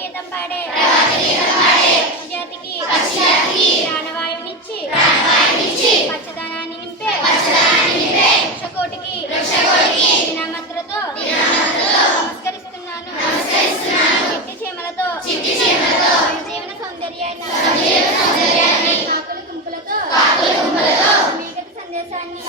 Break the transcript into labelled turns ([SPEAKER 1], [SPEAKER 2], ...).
[SPEAKER 1] గీతం పాడే. జాతికి ప్రాణవాయువునిచ్చి పచ్చదనాన్ని నింపే. వృక్షకోటికి దినమత్రతో నమస్కరిస్తున్నాను. చిట్టి చీమలతో జీవన సౌందర్యాన్ని కాకుల గుంపులతో సందేశాన్ని